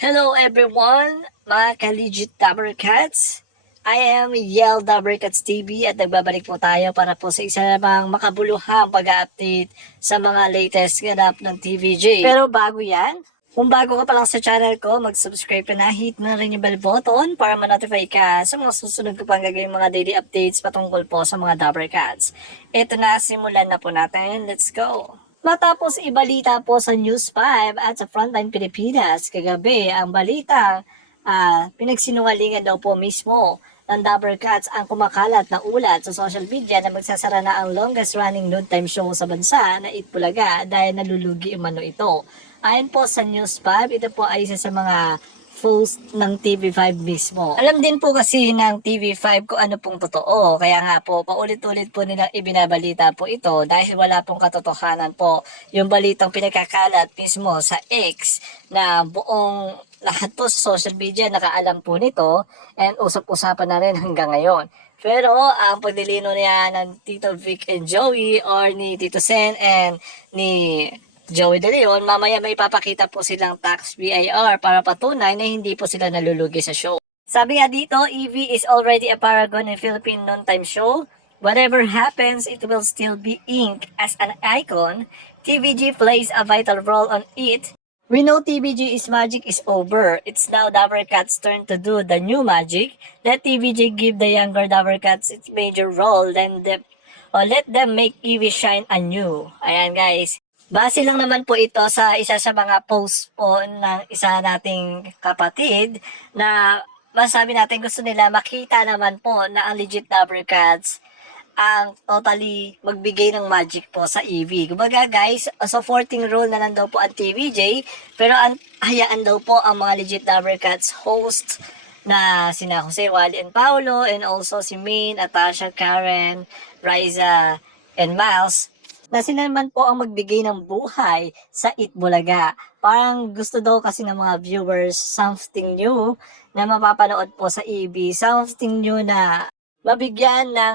Hello everyone, mga ka-legit Dabber Cats. I am Yel Dabber Cats TV at nagbabalik po tayo para po sa isa namang makabuluhang pag-update sa mga latest ganap ng TVJ. Pero bago yan, kung bago ka pa lang sa channel ko, mag-subscribe ka na, hit na rin yung bell button para ma-notify ka sa mga susunod ko pang gagawin mga daily updates patungkol po sa mga Dabber Cats. Ito na, simulan na po natin. Let's go! Matapos ibalita po sa News 5 at sa Frontline Pilipinas kagabi ang balitang pinagsinungalingan daw po mismo ng Dabber Cats ang kumakalat na ulat sa social media na magsasara na ang longest running noontime show sa bansa na Itbulaga dahil nalulugi umano ito. Ayon po sa News 5, ito po ay isa sa mga post ng TV5 mismo. Alam din po kasi ng TV5 kung ano pong totoo. Kaya nga po, paulit-ulit po nilang ibinabalita po ito dahil wala pong katotohanan po yung balitang pinagkakalat mismo sa X na buong lahat po sa social media nakaalam po nito and usap-usapan na rin hanggang ngayon. Pero ang paglilino niya ng Tito Vic and Joey or ni Tito Sen and ni Joey De Leon, mamaya may papakita po silang tax BIR para patunay na hindi po sila nalulugi sa show. Sabi nga dito, EV is already a paragon in Philippine noontime show. Whatever happens, it will still be Inc. as an icon. TVG plays a vital role on it. We know TVG's magic is over. It's now Dabber Cats' turn to do the new magic. Let TVG give the younger Dabber Cats its major role, then let them make EV shine anew. Ayan guys. Base lang naman po ito sa isa sa mga post po ng isa nating kapatid na masabi natin gusto nila makita naman po na ang legit Dabber Cats ang totally magbigay ng magic po sa EV. Kumbaga guys, supporting role na lang daw po ang TVJ, pero hayaan daw po ang mga legit Dabber Cats host na sina Jose, Wally, and Paolo, and also si Maine, Atasha, Karen, Riza, and Miles, na sila naman po ang magbigay ng buhay sa Itbulaga. Parang gusto daw kasi ng mga viewers something new na mapapanood po sa EB, something new na mabigyan ng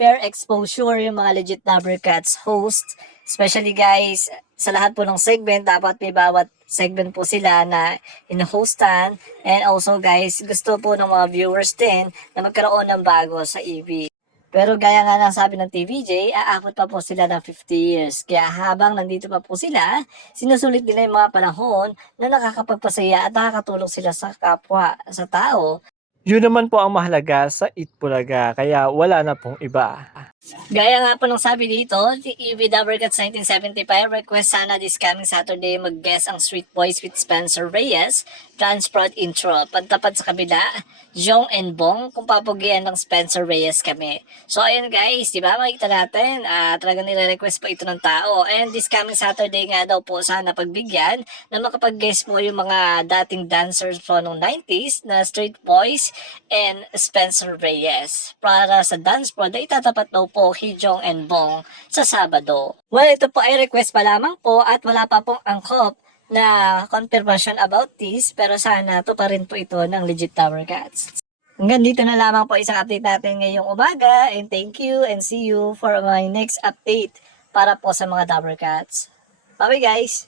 fair exposure yung mga legit Dabber Cats host. Especially guys, sa lahat po ng segment, dapat may bawat segment po sila na in-hostan. And also guys, gusto po ng mga viewers din na magkaroon ng bago sa EB. Pero gaya nga ng sabi ng TVJ, aabot pa po sila ng 50 years. Kaya habang nandito pa po sila, sinusulit nila yung mga panahon na nakakapagpasaya at nakakatulong sila sa kapwa, sa tao. Yun naman po ang mahalaga sa Itbulaga, kaya wala na pong iba. Gaya nga po ng sabi dito, si EV Dabber Cats 1975 request sana this coming Saturday mag-guest ang Street Boys with Spencer Reyes, Transprod intro. Pantapat sa kabila, Jong and Bong, kung papugian ng Spencer Reyes kami. So ayun guys, di ba makikita natin, talagang nire-request pa ito ng tao. And this coming Saturday nga daw po sana pagbigyan na makapag-guest mo yung mga dating dancers po nung 90s na Street Boys and Spencer Reyes. Para sa dance pro, na itatapat daw po Hijong and Bong sa Sabado. Well, ito po ay request pa lamang po at wala pa pong angkop na confirmation about this, pero sana to pa rin po ito ng legit Dabber Cats. Hanggang dito na lamang po isang update natin ngayong umaga, and thank you and see you for my next update para po sa mga Dabber Cats. Bye guys!